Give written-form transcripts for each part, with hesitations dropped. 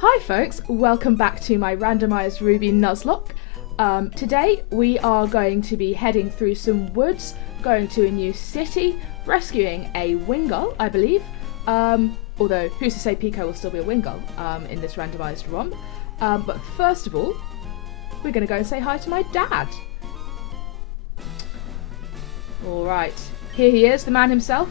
Hi folks, welcome back to my randomised Ruby Nuzlocke. Today we are going to be heading through some woods, going to a new city, rescuing a Wingull, I believe. Although, who's to say Pico will still be a Wingull in this randomised ROM. But first of all, we're going to go and say hi to my dad. Alright, here he is, the man himself.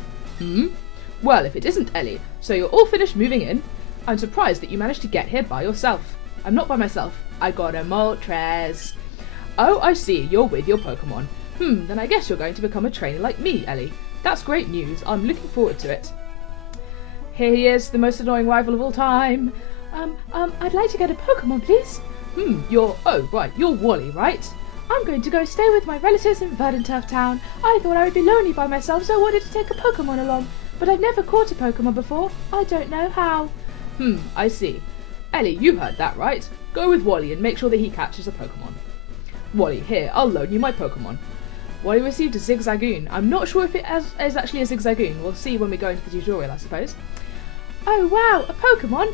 Well, if it isn't Ellie, so you're all finished moving in. I'm surprised that you managed to get here by yourself. I'm not by myself. I got a Moltres. Oh, I see. You're with your Pokemon. Then I guess you're going to become a trainer like me, Ellie. That's great news. I'm looking forward to it. Here he is, the most annoying rival of all time. I'd like to get a Pokemon, please. Oh, right. You're Wally, right? I'm going to go stay with my relatives in Verdanturf Town. I thought I would be lonely by myself, so I wanted to take a Pokemon along. But I've never caught a Pokemon before. I don't know how. I see. Ellie, you heard that, right? Go with Wally and make sure that he catches a Pokemon. Wally, here, I'll loan you my Pokemon. Wally received a Zigzagoon. I'm not sure if it is actually a Zigzagoon. We'll see when we go into the tutorial, I suppose. Oh, wow, a Pokemon?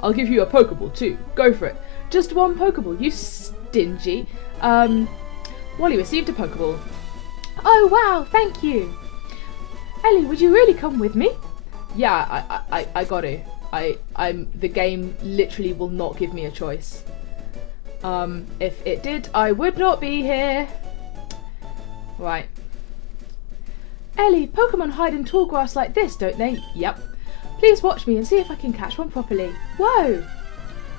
I'll give you a Pokeball too. Go for it. Just one Pokeball, you stingy. Wally received a Pokeball. Oh, wow, thank you. Ellie, would you really come with me? Yeah, I got to. The game literally will not give me a choice. If it did, I would not be here. Right. Ellie, Pokemon hide in tall grass like this, don't they? Yep. Please watch me and see if I can catch one properly. Whoa!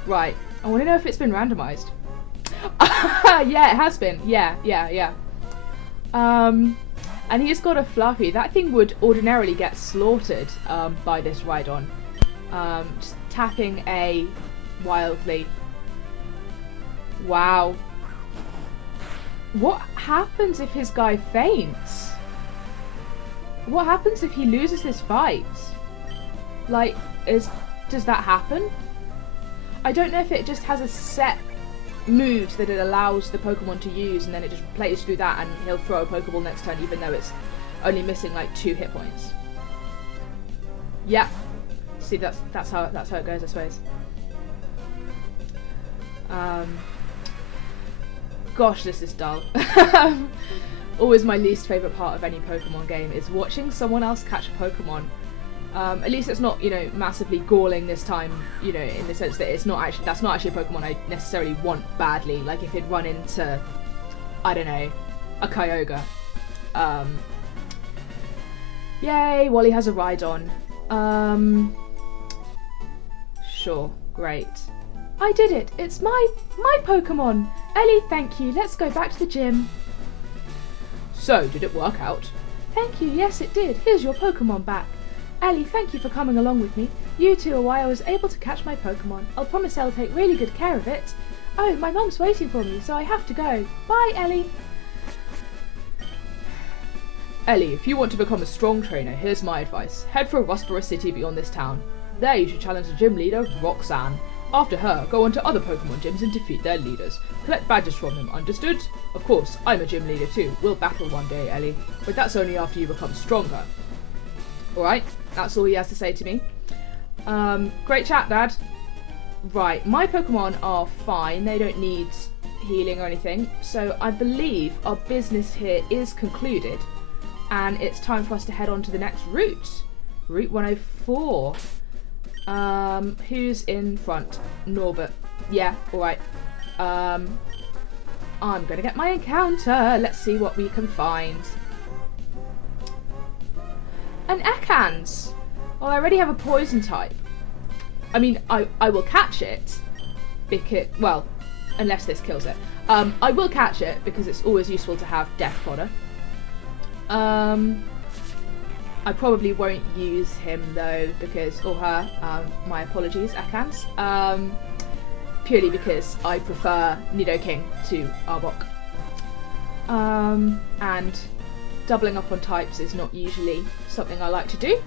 Right. I want to know if it's been randomised. Yeah, it has been. Yeah. And he's got a Fluffy. That thing would ordinarily get slaughtered by this Rhydon. Just tapping A wildly. Wow. What happens if his guy faints? What happens if he loses this fight? Like, does that happen? I don't know if it just has a set moves that it allows the Pokemon to use, and then it just plays through that, and he'll throw a Pokeball next turn, even though it's only missing like 2 hit points. Yeah. See, that's how it goes, I suppose. Gosh, this is dull. Always my least favourite part of any Pokemon game is watching someone else catch a Pokemon. At least it's not, massively galling this time, in the sense that that's not actually a Pokemon I necessarily want badly. Like if it'd run into, I don't know, a Kyogre. Yay, Wally has a Rhydon. Sure, great. I did it! It's my Pokemon! Ellie, thank you. Let's go back to the gym. So, did it work out? Thank you, yes it did. Here's your Pokemon back. Ellie, thank you for coming along with me. You two are why I was able to catch my Pokemon. I'll promise I'll take really good care of it. Oh, my mum's waiting for me, so I have to go. Bye, Ellie. Ellie, if you want to become a strong trainer, here's my advice. Head for a Rustboro city beyond this town. There you should challenge the gym leader, Roxanne. After her, go on to other Pokemon gyms and defeat their leaders. Collect badges from them, understood? Of course, I'm a gym leader too. We'll battle one day, Ellie. But that's only after you become stronger. Alright, that's all he has to say to me. Great chat, Dad. Right, my Pokemon are fine. They don't need healing or anything. So I believe our business here is concluded. And it's time for us to head on to the next route. Route 104. Who's in front? Norbert. Yeah, alright. I'm gonna get my encounter. Let's see what we can find. An Ekans! Well, I already have a poison type. I mean, I will catch it. Because, well, unless this kills it. I will catch it because it's always useful to have Death Fodder. I probably won't use him though, because, or her, my apologies, Ekans. Purely because I prefer Nidoking to Arbok. And doubling up on types is not usually something I like to do.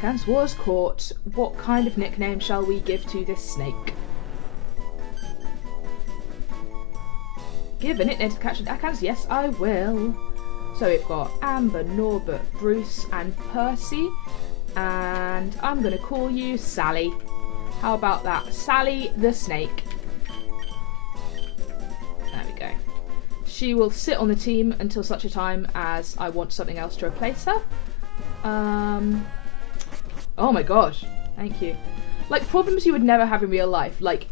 Ekans was caught. What kind of nickname shall we give to this snake? Give a nickname to catch an Ekans? Yes, I will. So we've got Amber, Norbert, Bruce and Percy. And I'm going to call you Sally. How about that? Sally the snake. There we go. She will sit on the team until such a time as I want something else to replace her. Oh my gosh. Thank you. Like, problems you would never have in real life. Like,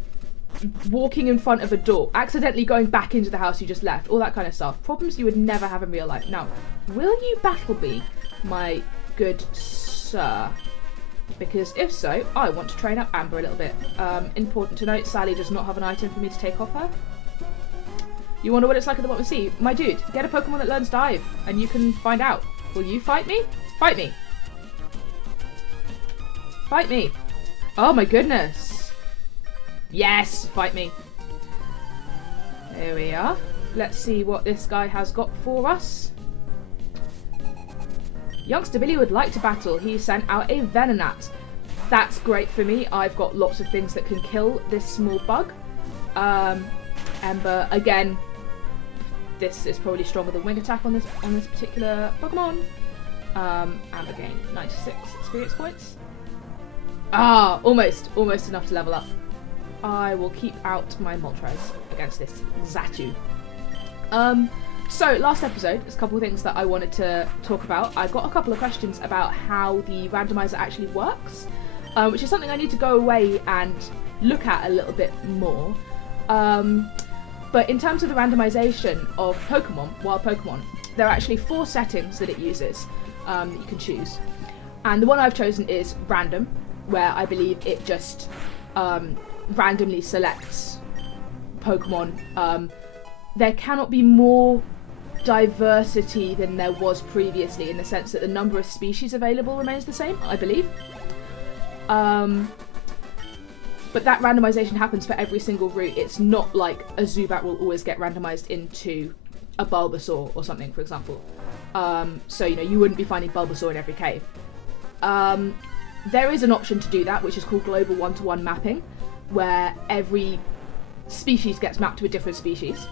walking in front of a door, accidentally going back into the house you just left, all that kind of stuff. Problems you would never have in real life. Now, will you battle me, my good sir? Because if so, I want to train up Amber a little bit. Important to note, Sally does not have an item for me to take off her. You wonder what it's like at the bottom of the sea? My dude, get a Pokemon that learns dive, and you can find out. Will you fight me? Fight me! Fight me! Oh my goodness! Yes! Fight me! There we are. Let's see what this guy has got for us. Youngster Billy would like to battle. He sent out a Venonat. That's great for me. I've got lots of things that can kill this small bug. Ember, again, this is probably stronger than Wing Attack on this particular Pokemon. Amber gained 96 experience points. Ah, almost enough to level up. I will keep out my Moltres against this Xatu. So, last episode, there's a couple of things that I wanted to talk about. I got a couple of questions about how the randomizer actually works, which is something I need to go away and look at a little bit more. But in terms of the randomization of Pokemon, wild Pokemon, there are actually 4 settings that it uses that you can choose. And the one I've chosen is random, where I believe it just randomly selects Pokemon. There cannot be more diversity than there was previously, in the sense that the number of species available remains the same, I believe. But that randomization happens for every single route. It's not like a Zubat will always get randomized into a Bulbasaur or something, for example. So, you know, you wouldn't be finding Bulbasaur in every cave. There is an option to do that, which is called global one-to-one mapping, where every species gets mapped to a different species.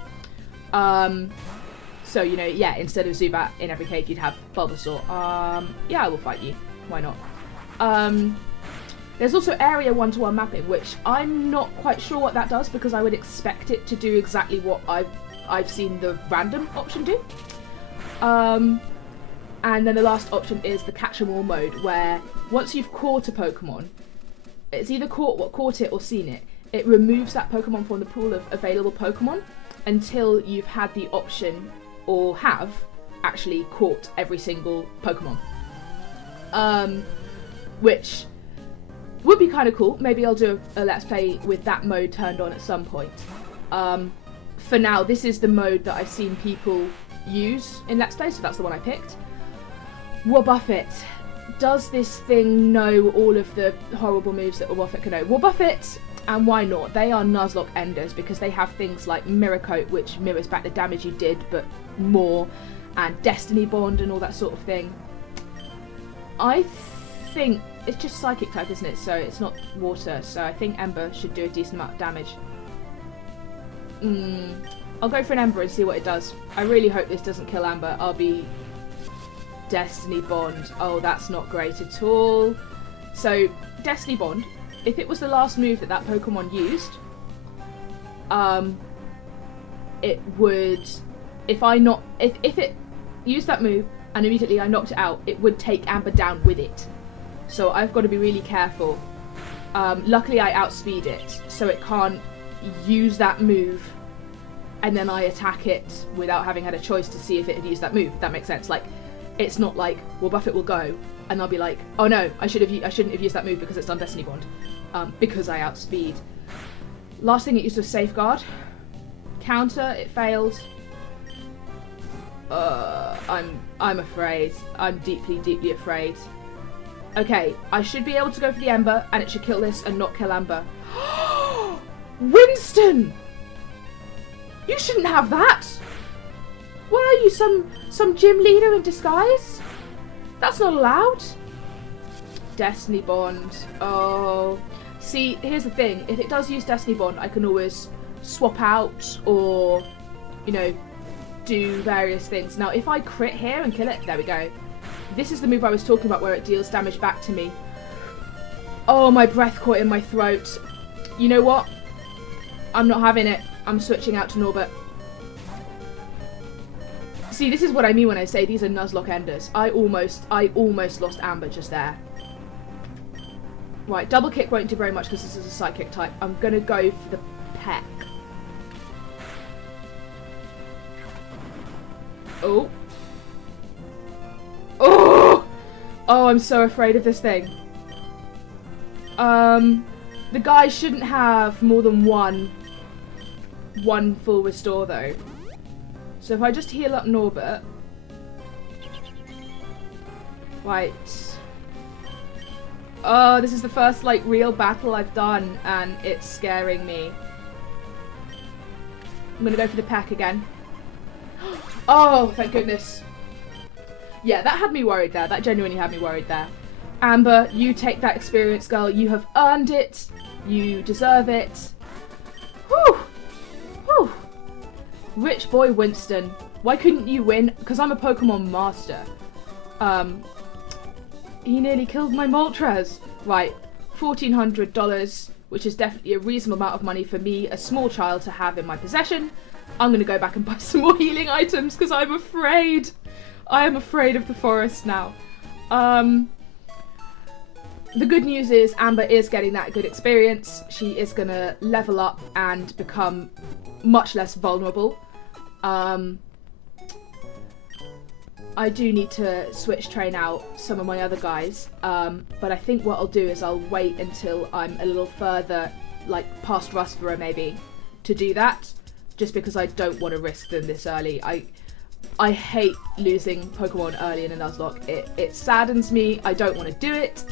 So, you know, yeah, instead of Zubat in every cave, you'd have Bulbasaur. Yeah, I will fight you. Why not? There's also area one-to-one mapping, which I'm not quite sure what that does, because I would expect it to do exactly what I've seen the random option do. And then the last option is the catch-em-all mode, where once you've caught a Pokemon, it's either caught it or seen it. It removes that Pokemon from the pool of available Pokemon until you've had the option, or have actually caught every single Pokemon. Which would be kind of cool. Maybe I'll do a Let's Play with that mode turned on at some point. For now, this is the mode that I've seen people use in Let's Play, so that's the one I picked. Wobbuffet. Does this thing know all of the horrible moves that Wobbuffet can know? Wobbuffet, and why not? They are Nuzlocke enders, because they have things like Mirror Coat, which mirrors back the damage you did, but more, and Destiny Bond and all that sort of thing. I think it's just Psychic type, isn't it? So it's not water, so I think Ember should do a decent amount of damage. I'll go for an Ember and see what it does. I really hope this doesn't kill Amber. I'll be... Destiny Bond. Oh, that's not great at all. So, Destiny Bond, if it was the last move that Pokemon used, it would... If it used that move and immediately I knocked it out, it would take Amber down with it. So I've got to be really careful. Luckily I outspeed it, so it can't use that move and then I attack it without having had a choice to see if it had used that move. If that makes sense. Like, it's not like, well, Buffett will go and I'll be like, oh no, I shouldn't have used that move because it's done Destiny Bond, because I outspeed. Last thing it used was Safeguard. Counter, it failed. I'm afraid. I'm deeply afraid. Okay, I should be able to go for the Ember, and it should kill this and not kill Amber. Winston! You shouldn't have that! What are you, some gym leader in disguise? That's not allowed. Destiny Bond. Oh. See, here's the thing. If it does use Destiny Bond, I can always swap out or, you know, do various things. Now, if I crit here and kill it, there we go. This is the move I was talking about where it deals damage back to me. Oh, my breath caught in my throat. You know what? I'm not having it. I'm switching out to Norbert. See, this is what I mean when I say these are Nuzlocke enders. I almost lost Amber just there. Right, double kick won't do very much because this is a psychic type. I'm gonna go for the peck. Oh. Oh! Oh, I'm so afraid of this thing. The guy shouldn't have more than one full restore though. So if I just heal up Norbert. Right. Oh, this is the first like real battle I've done and it's scaring me. I'm gonna go for the pack again. Oh, thank goodness. Yeah, that had me worried there. That genuinely had me worried there. Amber, you take that experience, girl. You have earned it. You deserve it. Whew. Whew. Rich boy Winston. Why couldn't you win? Because I'm a Pokemon master. He nearly killed my Moltres. Right, $1,400, which is definitely a reasonable amount of money for me, a small child, to have in my possession. I'm going to go back and buy some more healing items because I'm afraid. I am afraid of the forest now. The good news is Amber is getting that good experience. She is going to level up and become much less vulnerable. I do need to switch train out some of my other guys, but I think what I'll do is I'll wait until I'm a little further, like past Rustborough maybe, to do that, just because I don't want to risk them this early. I hate losing Pokemon early in a Nuzlocke. It saddens me. I don't want to do it,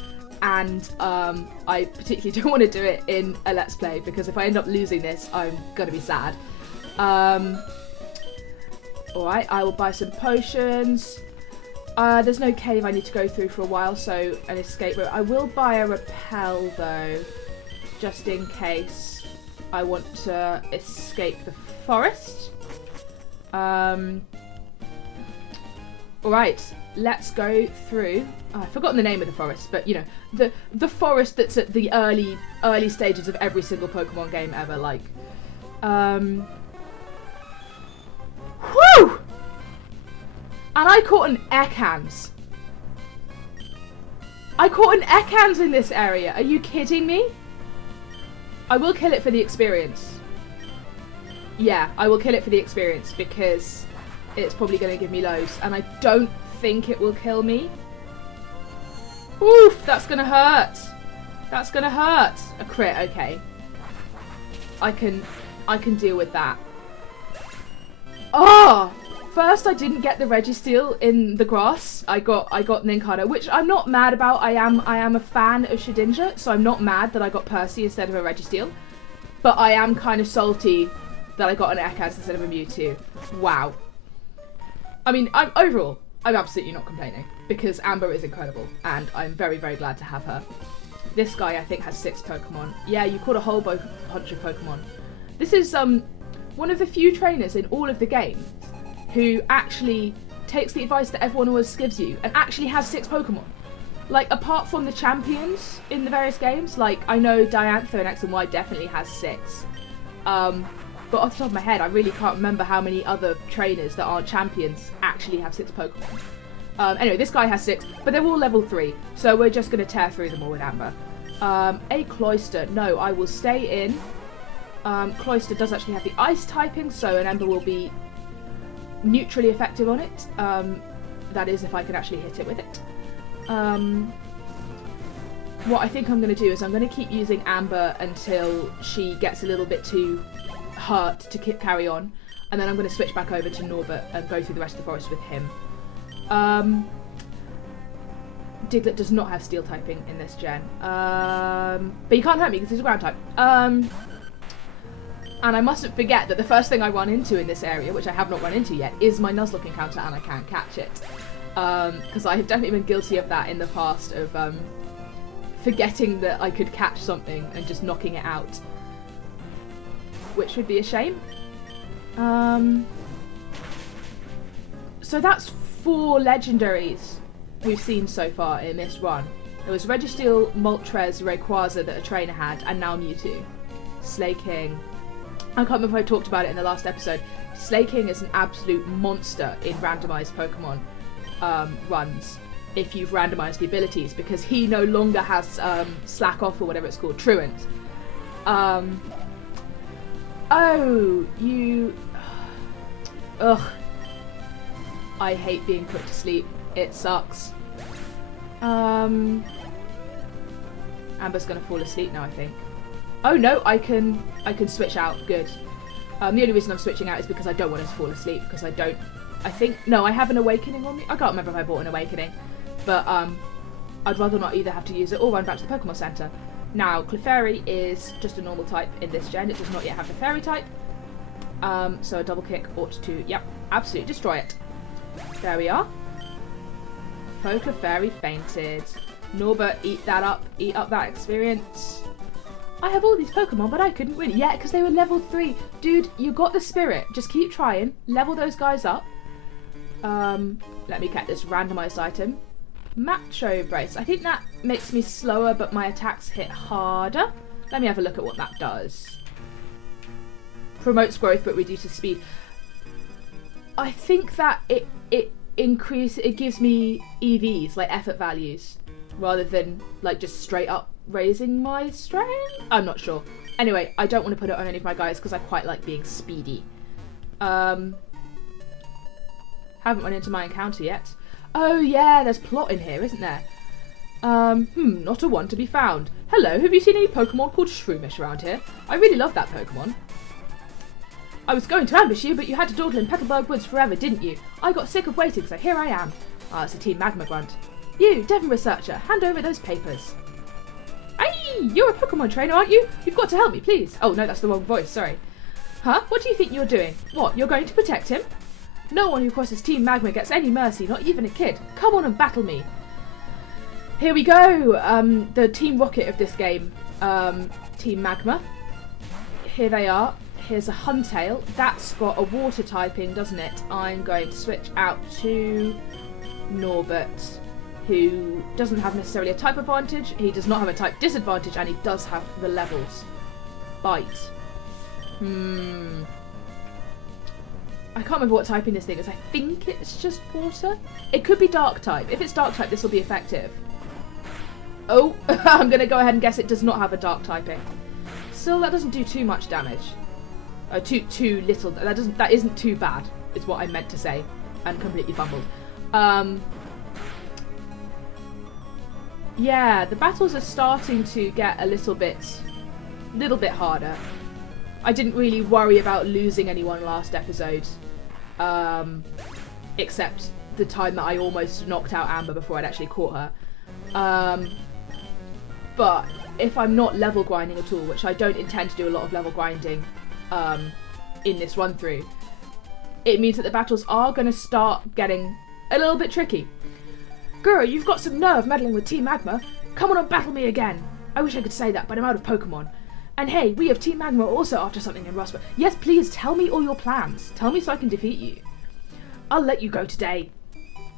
and I particularly don't want to do it in a Let's Play, because if I end up losing this, I'm gonna be sad. Alright, I will buy some potions. There's no cave I need to go through for a while, so an escape route. I will buy a repel though, just in case I want to escape the forest. Alright, let's go through. Oh, I've forgotten the name of the forest, but you know, the forest that's at the early stages of every single Pokemon game ever, like. Whew! And I caught an Ekans. I caught an Ekans in this area. Are you kidding me? I will kill it for the experience. Yeah, I will kill it for the experience because it's probably going to give me loads. And I don't think it will kill me. Oof, that's going to hurt. That's going to hurt. A crit, okay. I can deal with that. Oh! First, I didn't get the Registeel in the grass. I got Nincada, which I'm not mad about. I am a fan of Shedinja, so I'm not mad that I got Percy instead of a Registeel. But I am kind of salty that I got an Ekans instead of a Mewtwo. Wow. I mean, overall, I'm absolutely not complaining because Amber is incredible, and I'm very, very glad to have her. This guy, I think, has 6 Pokemon. Yeah, you caught a whole bunch of Pokemon. This is one of the few trainers in all of the games who actually takes the advice that everyone always gives you and actually has 6 Pokemon. Like, apart from the champions in the various games, like, I know Diantha in X and Y definitely has 6. But off the top of my head, I really can't remember how many other trainers that aren't champions actually have 6 Pokemon. Anyway, this guy has 6, but they're all level 3, so we're just going to tear through them all with Amber. A Cloyster. No, I will stay in. Cloyster does actually have the ice typing, so an Ember will be neutrally effective on it. That is, if I can actually hit it with it. What I think I'm going to do is I'm going to keep using Amber until she gets a little bit too hurt to carry on, and then I'm going to switch back over to Norbert and go through the rest of the forest with him. Diglett does not have steel typing in this gen, but you can't hurt me because he's a ground type. And I mustn't forget that the first thing I run into in this area, which I have not run into yet, is my Nuzlocke encounter, and I can't catch it. Because I have definitely been guilty of that in the past, of forgetting that I could catch something and just knocking it out. Which would be a shame. So that's 4 legendaries we've seen so far in this run. It was Registeel, Moltres, Rayquaza that a trainer had, and now Mewtwo. Slaking. I can't remember if I talked about it in the last episode. Slaking is an absolute monster in randomised Pokemon runs if you've randomised the abilities, because he no longer has Slack Off or whatever it's called, Truant. Oh, you... Ugh. I hate being put to sleep. It sucks. Amber's gonna fall asleep now, I think. Oh no, I can switch out. Good. The only reason I'm switching out is because I don't want her to fall asleep, because I have an Awakening on me. I can't remember if I bought an Awakening, but I'd rather not either have to use it or run back to the Pokemon Center. Now, Clefairy is just a normal type in this gen. It does not yet have the Fairy type. So a double kick ought to, yep, absolutely destroy it. There we are. Faux Clefairy fainted. Norbert, eat that up. Eat up that experience. I have all these Pokemon, but I couldn't win. Yeah, because they were level 3. Dude, you got the spirit. Just keep trying. Level those guys up. Let me get this randomised item. Macho Brace. I think that makes me slower, but my attacks hit harder. Let me have a look at what that does. Promotes growth, but reduces speed. I think that it gives me EVs, like effort values, rather than like just straight up raising my strength? I'm not sure. Anyway, I don't want to put it on any of my guys because I quite like being speedy. Haven't run into my encounter yet. Oh yeah, there's plot in here, isn't there? Not a one to be found. Hello, have you seen any Pokemon called Shroomish around here? I really love that Pokemon. I was going to ambush you, but you had to dawdle in Petalburg Woods forever, didn't you? I got sick of waiting, so here I am. Ah, it's a Team Magma grunt. You, Devon researcher, hand over those papers. Hey, you're a Pokemon trainer, aren't you? You've got to help me, please. Oh, no, that's the wrong voice, sorry. Huh? What do you think you're doing? What, you're going to protect him? No one who crosses Team Magma gets any mercy, not even a kid. Come on and battle me. Here we go. The Team Rocket of this game, Team Magma. Here they are. Here's a Huntail. That's got a water typing, doesn't it? I'm going to switch out to Norbert, who doesn't have necessarily a type advantage. He does not have a type disadvantage, and he does have the levels. Bite. I can't remember what typing this thing is. I think it's just water. It could be dark type. If it's dark type, this will be effective. Oh, I'm going to go ahead and guess it does not have a dark typing. Still, that doesn't do too much damage. Too little. That isn't too bad, is what I meant to say, and completely fumbled. Yeah, the battles are starting to get a little bit harder. I didn't really worry about losing anyone last episode, except the time that I almost knocked out Amber before I'd actually caught her. But if I'm not level grinding at all, which I don't intend to do a lot of level grinding in this run through, it means that the battles are going to start getting a little bit tricky. Girl, you've got some nerve meddling with Team Magma. Come on and battle me again. I wish I could say that, but I'm out of Pokemon. And hey, we of Team Magma are also after something in Rosper. Yes, please, tell me all your plans. Tell me so I can defeat you. I'll let you go today.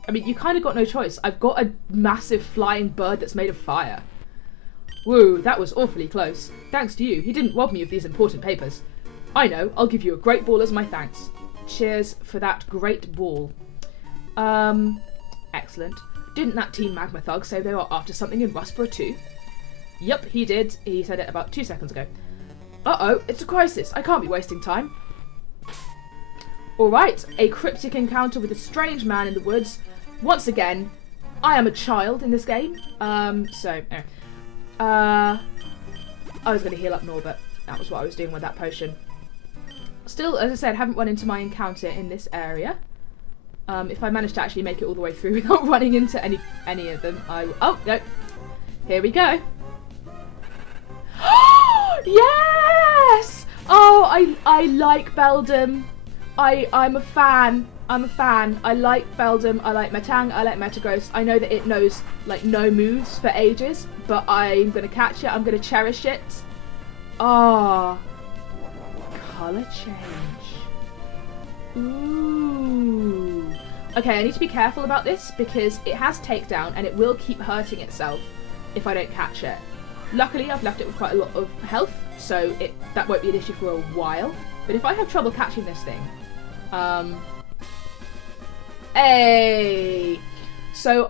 I mean, you kind of got no choice. I've got a massive flying bird that's made of fire. Whoa, that was awfully close. Thanks to you, he didn't rob me of these important papers. I know, I'll give you a great ball as my thanks. Cheers for that great ball. Excellent. Didn't that Team Magma thug say they were after something in Rustboro too? Yup, he did. He said it about 2 seconds ago. Uh-oh, it's a crisis. I can't be wasting time. Alright, a cryptic encounter with a strange man in the woods. Once again, I am a child in this game. I was going to heal up Norbert. That was what I was doing with that potion. Still, as I said, haven't run into my encounter in this area. If I manage to actually make it all the way through without running into any of them, I will... Oh, no. Here we go. Yes! Oh, I like Beldum. I'm a fan. I'm a fan. I like Beldum. I like Metang. I like Metagross. I know that it knows like no moves for ages, but I'm gonna catch it. I'm gonna cherish it. Ah, color change. Ooh. Okay, I need to be careful about this because it has takedown and it will keep hurting itself if I don't catch it. Luckily, I've left it with quite a lot of health, so that won't be an issue for a while. But if I have trouble catching this thing, hey! So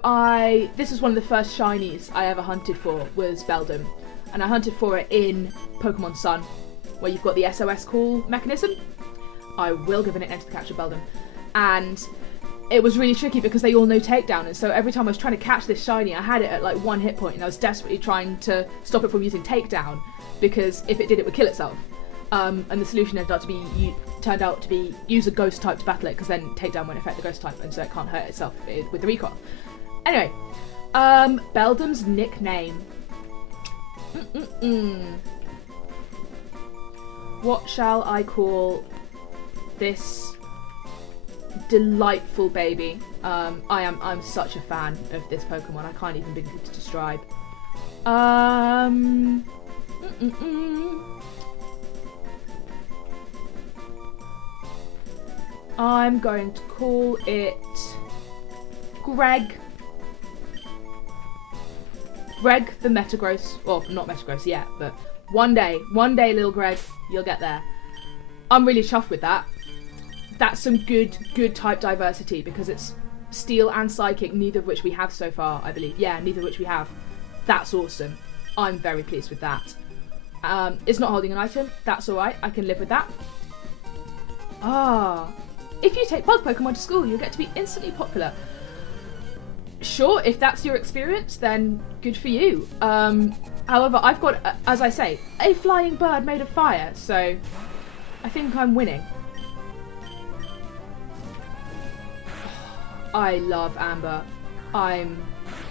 this is one of the first shinies I ever hunted for, was Beldum. And I hunted for it in Pokemon Sun, where you've got the SOS call mechanism. I will give an enter to catch a Beldum. And it was really tricky because they all know takedown, and so every time I was trying to catch this shiny, I had it at like 1 hit point, and I was desperately trying to stop it from using takedown, because if it did, it would kill itself. And the solution turned out to be use a ghost type to battle it, because then takedown won't affect the ghost type, and so it can't hurt itself with the recall. Anyway, Beldum's nickname. What shall I call this delightful baby? I'm such a fan of this Pokemon. I can't even begin to describe. I'm going to call it Greg. Greg the Metagross. Well, not Metagross yet, but one day, little Greg, you'll get there. I'm really chuffed with that. That's some good type diversity, because it's Steel and Psychic, neither of which we have so far, I believe. Yeah, neither of which we have. That's awesome. I'm very pleased with that. It's not holding an item. That's alright. I can live with that. If you take bug Pokemon to school, you'll get to be instantly popular. Sure, if that's your experience, then good for you. However, I've got, as I say, a flying bird made of fire, so I think I'm winning. I love Amber. I'm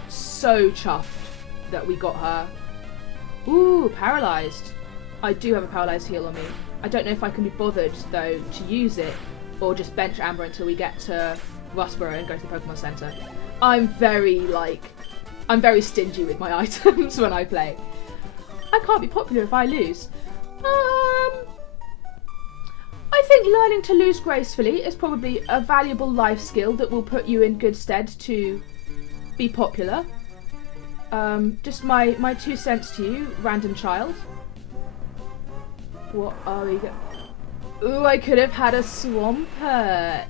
so chuffed that we got her. Ooh, paralysed. I do have a paralysed heal on me. I don't know if I can be bothered, though, to use it, or just bench Amber until we get to Rustboro and go to the Pokemon Center. I'm very stingy with my items when I play. I can't be popular if I lose. I think learning to lose gracefully is probably a valuable life skill that will put you in good stead to be popular. Just my 2 cents to you, random child. What are we going? Ooh, I could have had a Swampert.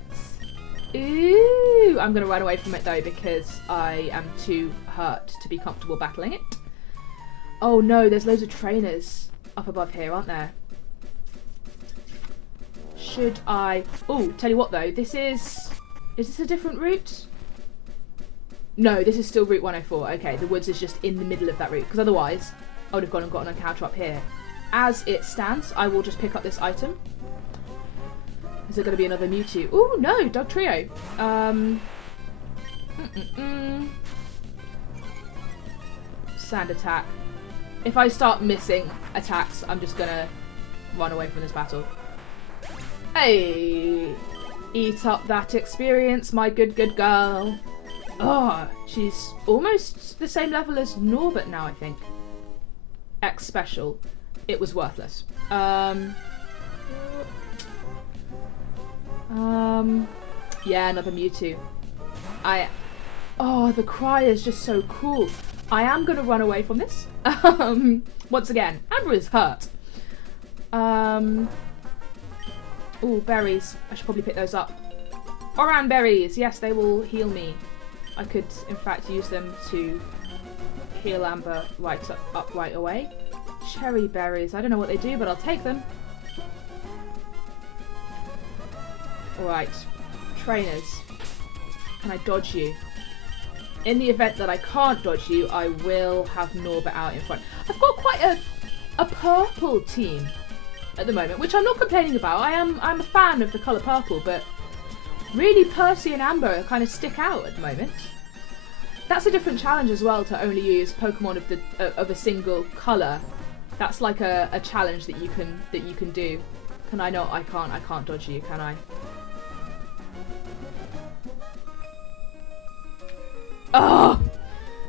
Ooh, I'm going to run away from it though, because I am too hurt to be comfortable battling it. Oh no, there's loads of trainers up above here, aren't there? Should I... Oh, tell you what though, this is this a different route? No, this is still Route 104. Okay, the woods is just in the middle of that route, because otherwise I would have gone and gotten an encounter up here. As it stands, I will just pick up this item. Is there going to be another Mewtwo? Oh no, Dog Trio. Sand attack. If I start missing attacks, I'm just going to run away from this battle. Hey! Eat up that experience, my good girl. Oh, she's almost the same level as Norbert now, I think. X special. It was worthless. Yeah, another Mewtwo. Oh, the cry is just so cool. I am going to run away from this. Once again, Amber is hurt. Oh, berries. I should probably pick those up. Oran berries. Yes, they will heal me. I could, in fact, use them to heal Amber up right away. Cherry berries. I don't know what they do, but I'll take them. Alright. Trainers. Can I dodge you? In the event that I can't dodge you, I will have Norbert out in front. I've got quite a purple team at the moment, which I'm not complaining about. I'm a fan of the colour purple, but really Percy and Amber kind of stick out at the moment. That's a different challenge as well, to only use Pokemon of a single colour. That's like a challenge that you can do. Can I not? I can't dodge you, can I? Oh!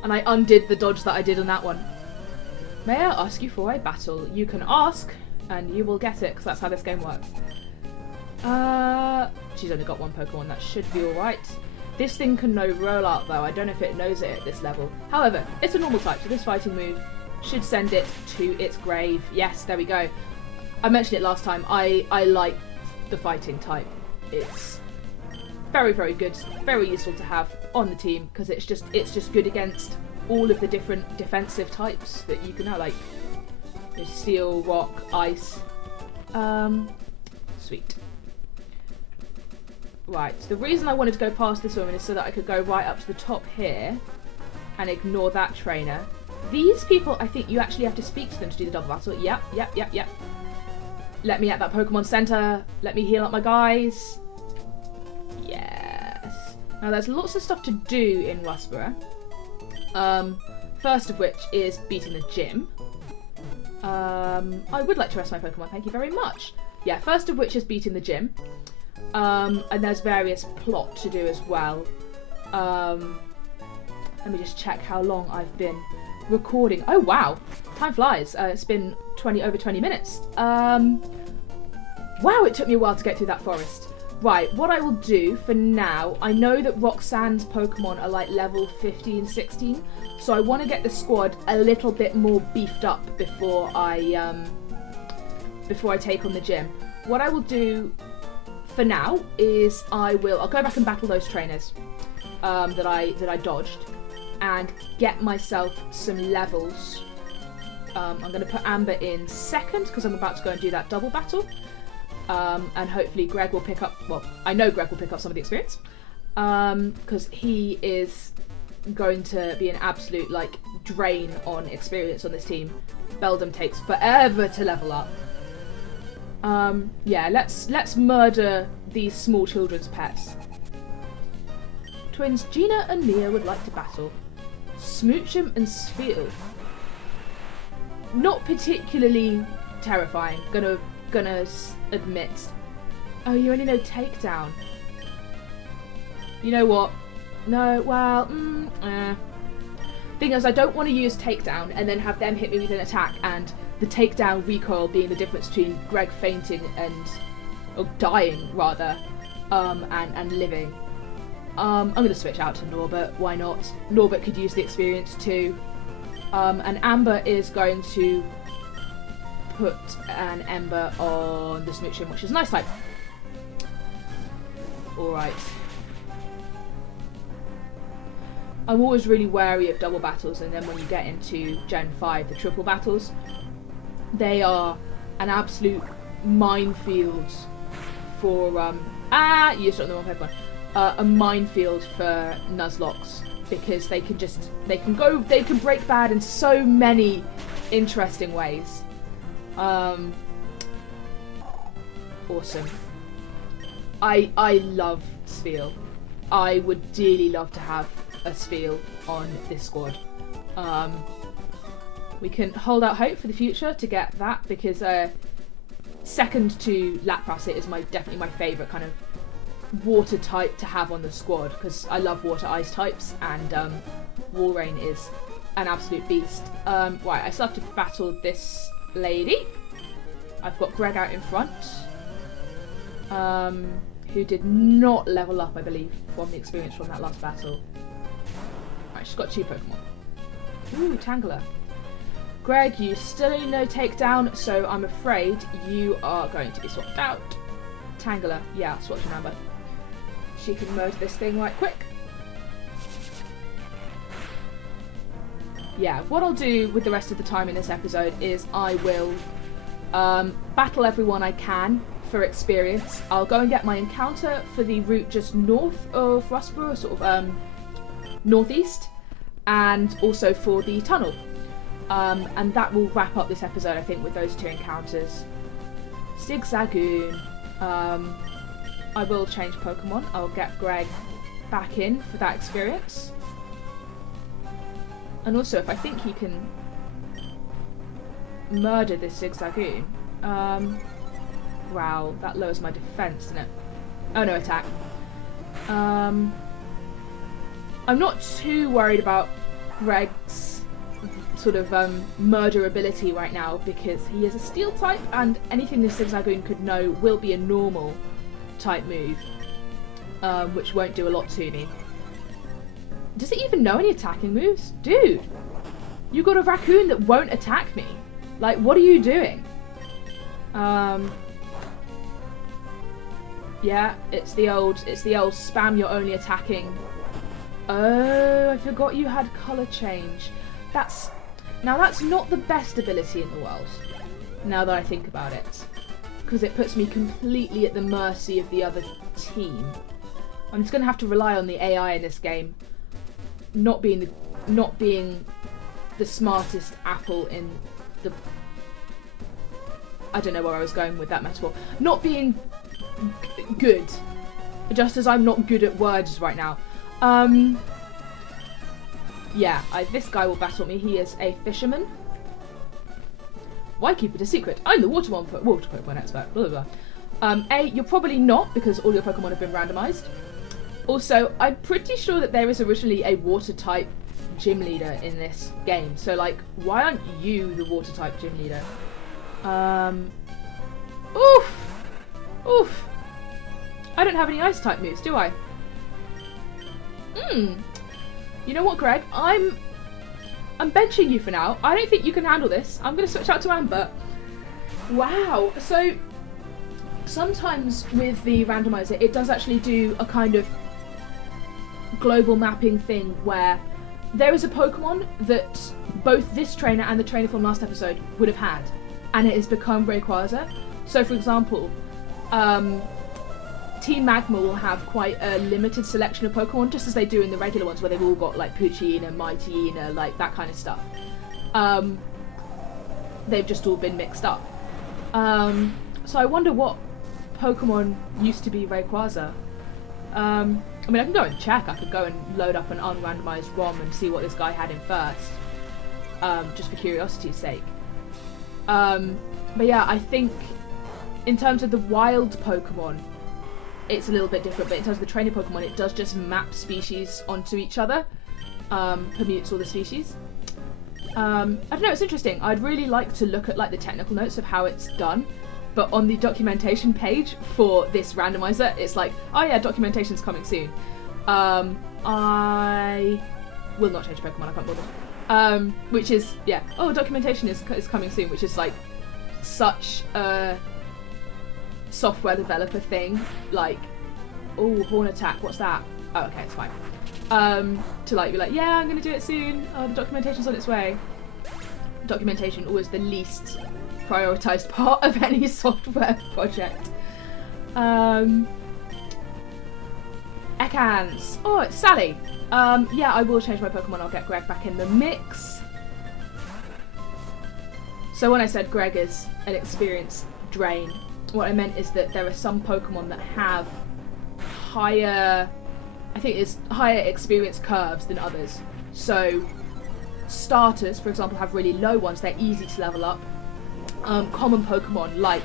And I undid the dodge that I did on that one. May I ask you for a battle? You can ask, and you will get it, because that's how this game works. She's only got one Pokemon. That should be alright. This thing can know roll out though. I don't know if it knows it at this level. However, it's a normal type, so this fighting move should send it to its grave. Yes, there we go. I mentioned it last time. I like the fighting type. It's very, very good. Very useful to have on the team because it's just good against all of the different defensive types that you can have, like steel, rock, ice. Sweet. Right, the reason I wanted to go past this woman is so that I could go right up to the top here and ignore that trainer. These people, I think you actually have to speak to them to do the double battle. Yep. Let me at that Pokemon Center. Let me heal up my guys. Yes. Now there's lots of stuff to do in Rustboro. First of which is beating the gym. I would like to rest my Pokemon, thank you very much. Yeah, first of which is beating the gym. And there's various plot to do as well. Let me just check how long I've been recording. Oh wow, time flies. It's been over 20 minutes. Wow, it took me a while to get through that forest. Right, what I will do for now, I know that Roxanne's Pokemon are like level 15, 16, so I want to get the squad a little bit more beefed up before I take on the gym. What I will do for now is I'll go back and battle those trainers that I dodged and get myself some levels. I'm going to put Amber in second because I'm about to go and do that double battle. And hopefully Greg will pick up, well, I know Greg will pick up some of the experience, because he is going to be an absolute, like, drain on experience on this team. Beldum takes forever to level up. Yeah, let's murder these small children's pets. Twins Gina and Mia would like to battle. Smoochum and Sphere. Not particularly terrifying, gonna admit. Oh, you only know takedown. You know what? No, well, Thing is, I don't want to use takedown and then have them hit me with an attack and the takedown recoil being the difference between Greg fainting or dying rather, and living. I'm gonna switch out to Norbert. Why not? Norbert could use the experience too. And Amber is going to put an Ember on the Smoochum, which is a nice type. Alright. I'm always really wary of double battles, and then when you get into Gen 5, the triple battles, they are an absolute minefield for, you used it on the wrong Pokemon. A minefield for Nuzlockes, because they can break bad in so many interesting ways. Awesome. I love Spheal. I would dearly love to have a Spheal on this squad. We can hold out hope for the future to get that, because second to Lapras, it is definitely my favourite kind of water type to have on the squad, because I love water ice types, and Walrein is an absolute beast. Right, I still have to battle this lady. I've got Greg out in front, who did not level up, I believe, from the experience from that last battle. Right, she's got 2 Pokemon. Ooh, Tangela. Greg, you still only know takedown, so I'm afraid you are going to be swapped out. Tangela, yeah, swap your number. She can murder this thing right quick. Yeah, what I'll do with the rest of the time in this episode is I will battle everyone I can for experience. I'll go and get my encounter for the route just north of Rustboro, sort of northeast, and also for the tunnel. And that will wrap up this episode, I think, with those 2 encounters. Zigzagoon. I will change Pokemon. I'll get Greg back in for that experience. And also, if I think he can murder this Zigzagoon. Wow, that lowers my defense, doesn't it? Oh no, attack. I'm not too worried about Greg's sort of murder ability right now, because he is a steel type, and anything this Zigzagoon could know will be a normal type move, which won't do a lot to me. Does it even know any attacking moves? Dude, you got a raccoon that won't attack me. Like, what are you doing? Yeah, it's the old spam, you're only attacking. Oh, I forgot you had colour change. Now that's not the best ability in the world, now that I think about it. Because it puts me completely at the mercy of the other team. I'm just going to have to rely on the AI in this game. Not being the smartest apple in the... I don't know where I was going with that metaphor. Not being good. Just as I'm not good at words right now. Yeah, this guy will battle me. He is a fisherman. Why keep it a secret? I'm the water Pokemon expert. Blah, blah, blah. You're probably not, because all your Pokemon have been randomized. Also, I'm pretty sure that there is originally a water type gym leader in this game. So, like, why aren't you the water type gym leader? Oof! Oof! I don't have any ice type moves, do I? You know what, Greg? I'm benching you for now. I don't think you can handle this. I'm going to switch out to Amber. Wow. So, sometimes with the randomizer, it does actually do a kind of global mapping thing where there is a Pokemon that both this trainer and the trainer from last episode would have had, and it has become Rayquaza. So, for example, Team Magma will have quite a limited selection of Pokemon, just as they do in the regular ones, where they've all got like Poochyena, Mightyena, like that kind of stuff. They've just all been mixed up. So I wonder what Pokemon used to be Rayquaza. I mean, I can go and check. I could go and load up an unrandomized ROM and see what this guy had in first, just for curiosity's sake. But yeah, I think in terms of the wild Pokemon, it's a little bit different, but in terms of the training Pokemon, it does just map species onto each other, permutes all the species. I don't know, it's interesting. I'd really like to look at like the technical notes of how it's done, but on the documentation page for this randomizer, it's like, oh yeah, documentation's coming soon. I will not change Pokemon, I can't bother. Which is, yeah, oh, documentation is coming soon, which is like such a software developer thing, like, oh, horn attack, what's that? Oh, okay, it's fine. To like be like, yeah, I'm gonna do it soon. Oh, the documentation's on its way. Documentation always the least prioritized part of any software project. Ekans. Oh, it's Sally. Yeah, I will change my Pokemon. I'll get Greg back in the mix. So when I said Greg is an experience drain, what I meant is that there are some Pokemon that have higher, I think it's higher experience curves than others. So starters, for example, have really low ones. They're easy to level up. Common Pokemon like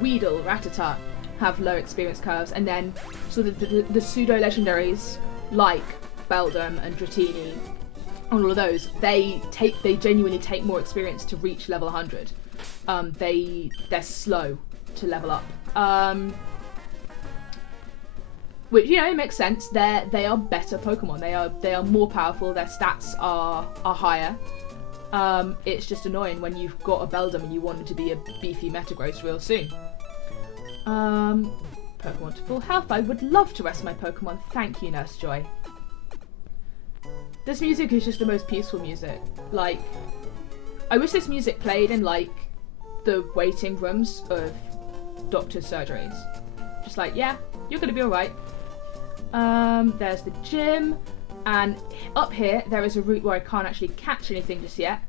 Weedle, Rattata have low experience curves, and then sort of the pseudo legendaries like Beldum and Dratini, all of those, they genuinely take more experience to reach level 100. They're slow to level up, which, you know, it makes sense. They are better Pokemon. They are more powerful. Their stats are higher. It's just annoying when you've got a Beldum and you want it to be a beefy Metagross real soon. Pokemon to full health. I would love to rest my Pokemon. Thank you, Nurse Joy. This music is just the most peaceful music. Like, I wish this music played in like the waiting rooms of doctor's surgeries. Just like, yeah, you're gonna be alright. There's the gym, and up here there is a route where I can't actually catch anything just yet.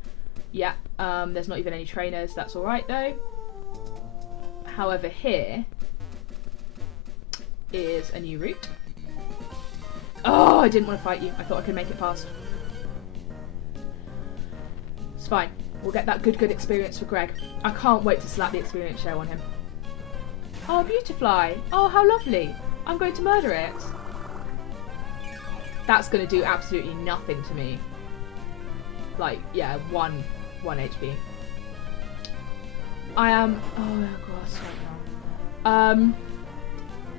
Yeah, there's not even any trainers, that's alright though. However, here is a new route. Oh, I didn't want to fight you. I thought I could make it past. It's fine. We'll get that good experience for Greg. I can't wait to slap the experience share on him. Oh, Beautifly. Oh, how lovely. I'm going to murder it. That's going to do absolutely nothing to me. Like, yeah, 1 HP. I am... Oh, God, so wrong.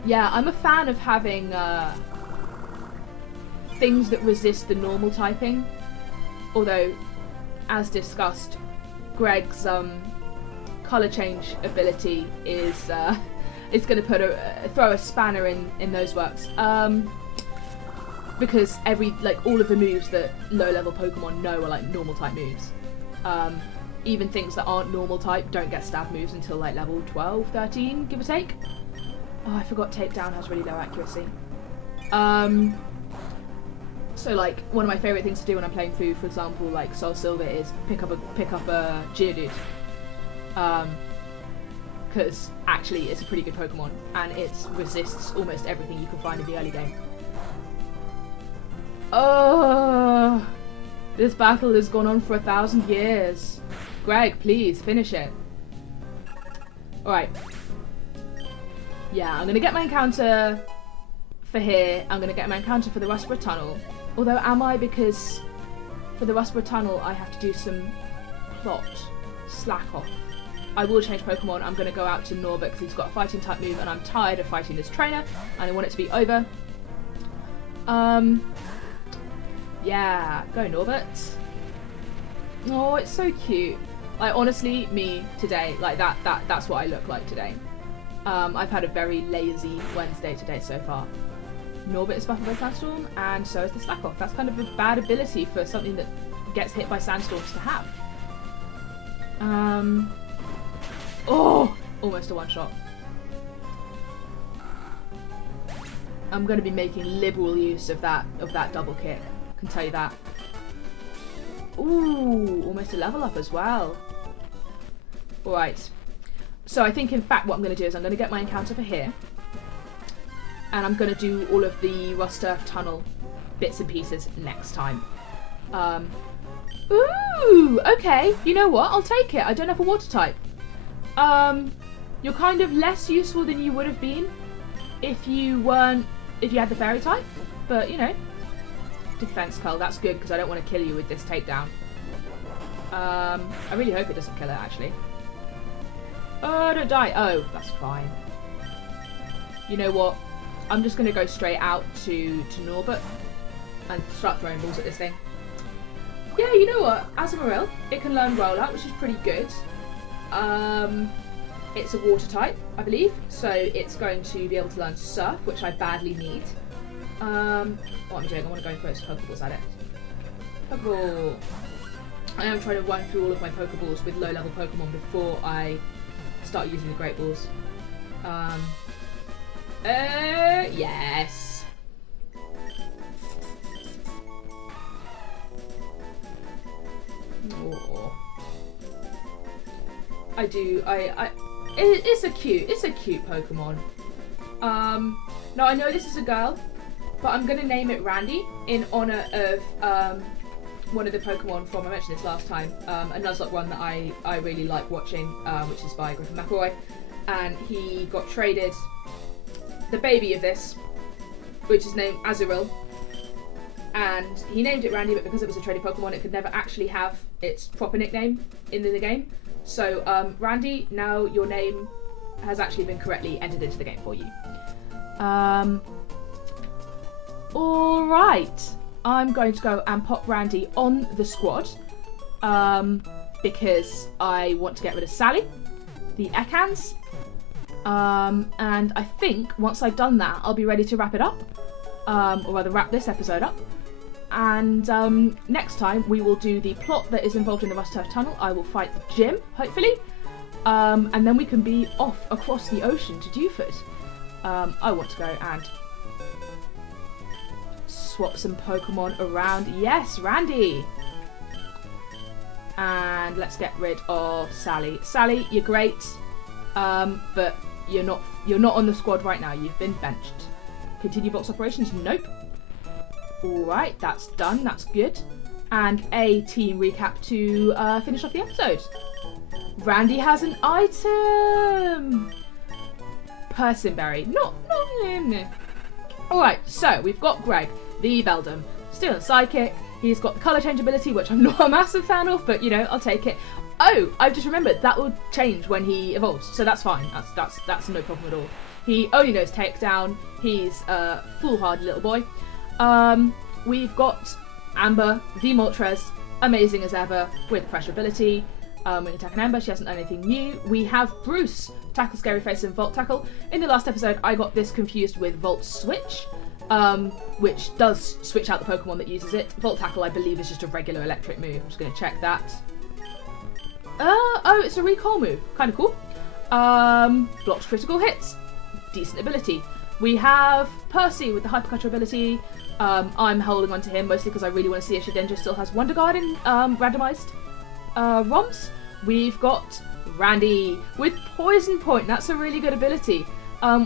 Yeah, I'm a fan of having... things that resist the normal typing. Although, as discussed, Greg's colour change ability is going to throw a spanner in those works. Because all of the moves that low-level Pokemon know are like normal type moves. Even things that aren't normal type don't get stab moves until like level 12, 13, give or take. Oh, I forgot Takedown has really low accuracy. So like one of my favourite things to do when I'm playing through, for example, like Soul Silver, is pick up a Geodude. Because actually it's a pretty good Pokemon and it resists almost everything you can find in the early game. Oh, this battle has gone on for 1,000 years. Greg, please finish it. Alright. Yeah, I'm going to get my encounter for here. I'm going to get my encounter for the Rustborough Tunnel. Although, am I? Because for the Rustborough Tunnel, I have to do some plot. Slack off. I will change Pokemon. I'm going to go out to Norbert because he's got a fighting type move and I'm tired of fighting this trainer and I want it to be over. Yeah, go Norbert. Oh, it's so cute. Like, honestly, me today, like that's what I look like today. I've had a very lazy Wednesday today so far. Norbert is buffed by Sandstorm, and so is the Slack Off. That's kind of a bad ability for something that gets hit by Sandstorms to have. Oh, almost a one-shot. I'm going to be making liberal use of that double kick. I can tell you that. Ooh, almost a level up as well. Alright. So I think, in fact, what I'm going to do is I'm going to get my encounter for here. And I'm going to do all of the Rustborough Tunnel bits and pieces next time. Ooh, okay. You know what? I'll take it. I don't have a water type. You're kind of less useful than you would have been if you had the fairy type. But, you know. Defense Curl, that's good because I don't want to kill you with this takedown. I really hope it doesn't kill it, actually. Oh, don't die. Oh, that's fine. You know what? I'm just going to go straight out to Norbert and start throwing balls at this thing. Yeah, you know what? Azumarill, it can learn Rollout, which is pretty good. It's a water type, I believe, so it's going to be able to learn Surf, which I badly need. What I'm doing, I want to go and throw some Pokeballs at it. Pokeball! I am trying to run through all of my Pokeballs with low-level Pokemon before I start using the Great Balls. Yes! Oh. It's a cute Pokemon. Now I know this is a girl, but I'm gonna name it Randy in honor of one of the Pokemon from, I mentioned this last time, a Nuzlocke run that I really like watching, which is by Griffin McElroy, and he got traded the baby of this, which is named Azurill, and he named it Randy, but because it was a traded Pokemon, it could never actually have its proper nickname in the game. So, Randy, now your name has actually been correctly entered into the game for you. Alright. I'm going to go and pop Randy on the squad, because I want to get rid of Sally, the Ekans, and I think once I've done that, I'll be ready to wrap it up, or rather wrap this episode up. And next time we will do the plot that is involved in the Rustborough Tunnel. I will fight the gym, hopefully, and then we can be off across the ocean to Dewford. I want to go and swap some Pokemon around. Yes, Randy! And let's get rid of Sally. Sally, you're great, but you're not on the squad right now. You've been benched. Continue box operations? Nope. Alright, that's done. That's good. And a team recap to finish off the episode. Randy has an item! Personberry. Not him. Alright, so we've got Greg, the Beldum, still a psychic. He's got the colour change ability, which I'm not a massive fan of, but you know, I'll take it. Oh, I've just remembered that will change when he evolves, so that's fine. That's no problem at all. He only knows takedown. He's a foolhardy little boy. we've got Amber, the Moltres, amazing as ever, with fresh ability. When you attack an Amber, she hasn't done anything new. We have Bruce, Tackle, Scary Face, and Volt Tackle. In the last episode, I got this confused with Volt Switch, which does switch out the Pokemon that uses it. Volt Tackle, I believe, is just a regular electric move. I'm just going to check that. Oh, it's a recall move. Kind of cool. Blocks critical hits. Decent ability. We have Percy with the Hypercutter ability. I'm holding on to him mostly because I really want to see if Shedinja still has Wonder Guard in randomized ROMs. We've got Randy with Poison Point. That's a really good ability,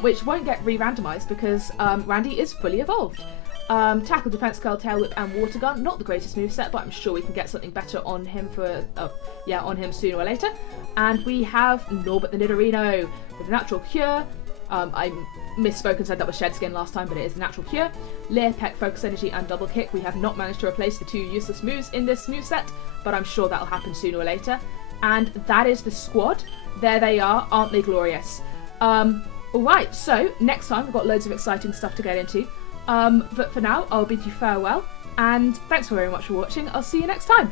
which won't get re-randomized because Randy is fully evolved. Tackle, Defense Curl, Tail Whip, and Water Gun. Not the greatest moveset, but I'm sure we can get something better on him on him sooner or later. And we have Norbert the Nidorino with a Natural Cure. I misspoke and said that was Shed Skin last time, but it is the Natural Cure. Leer, Peck, Focus Energy, and Double Kick. We have not managed to replace the 2 useless moves in this moveset, but I'm sure that'll happen sooner or later. And that is the squad. There they are. Aren't they glorious? Alright, so next time we've got loads of exciting stuff to get into. But for now, I'll bid you farewell, and thanks very much for watching. I'll see you next time.